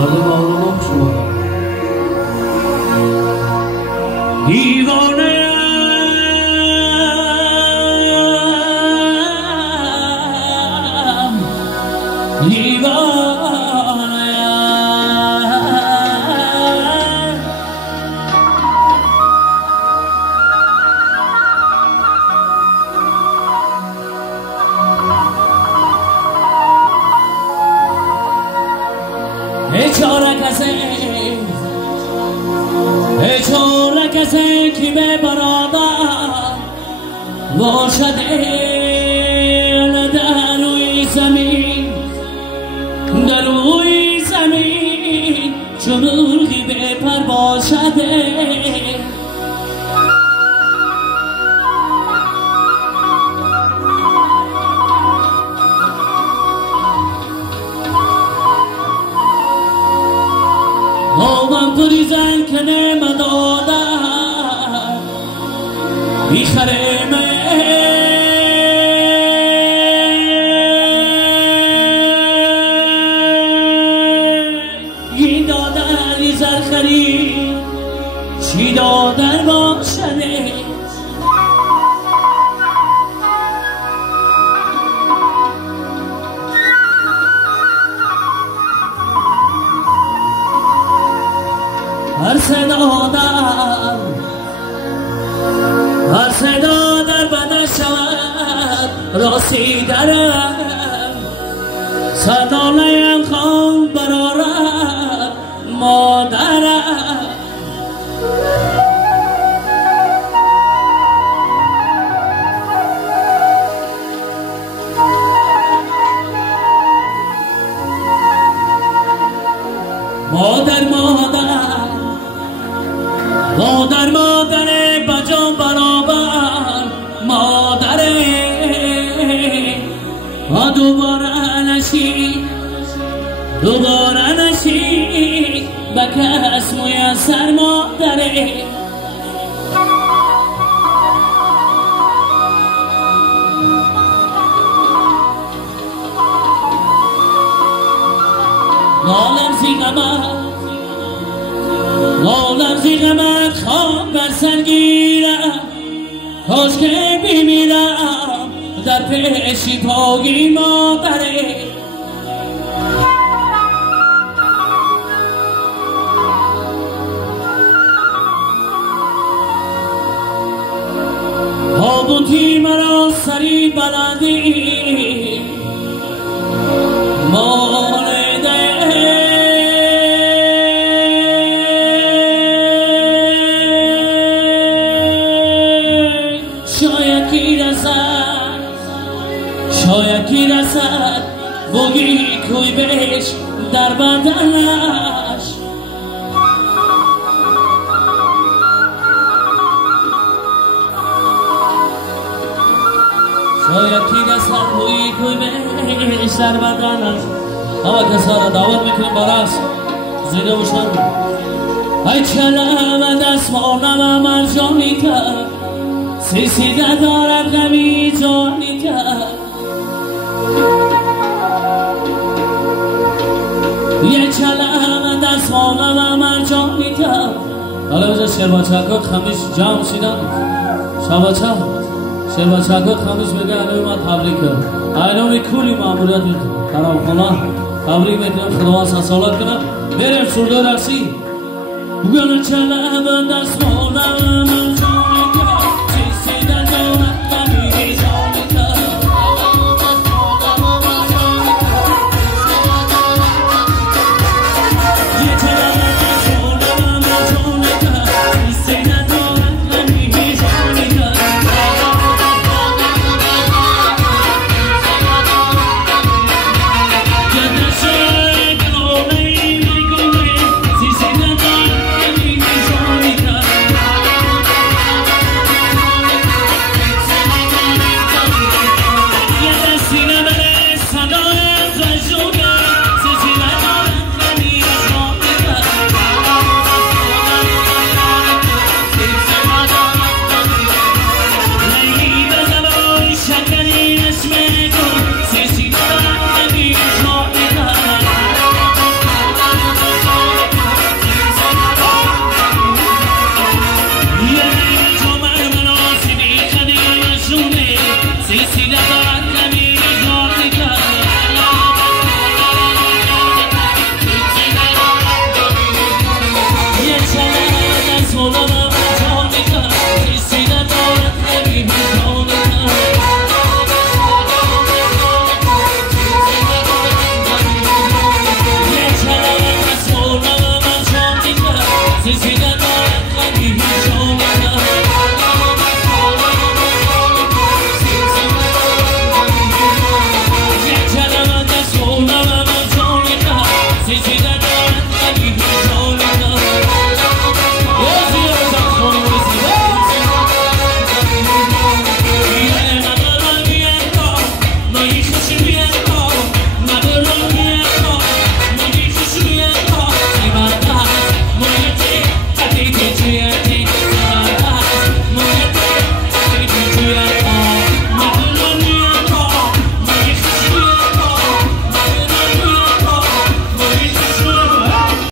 Adım ağlamak şu divane چهار کسی که به برابر باشده در روی زمین چون مرغی به پر باشده من پریزن که نمدادن بیخرمه این دادن یه زرخری چی دادن باشده هر صدا در بدن شود راستی درم صدایم خان برارم مادرم مادر بجان برابر مادره دوباره نشی به کس میسر مادره لالم زیغمت خواب بر سنگیرم کاش که بمیرم در پیشی پاگی مادره آبوتی مرا سری بلندی شاید کی رسد بگی کوی بهش در بدنش شاید کی رسد بگی کوی بهش در بدنش همه کسا را دعوت میکنیم براش زیده بشن ای چلم دستمانم مرجانی کرد سیسیده دارد غمی جانی کرد یه چلم دستمانم مرجانی کرد حالا بجا شیربچکات خمیش جمع شیدن شیربچکات خمیش بگه الان من تبلیغ کرد الان کلی معمولیت خراب کنم تبلیغ میکنم خداوند سالات کنم بریم سرده درسی بگن چلم دستمانم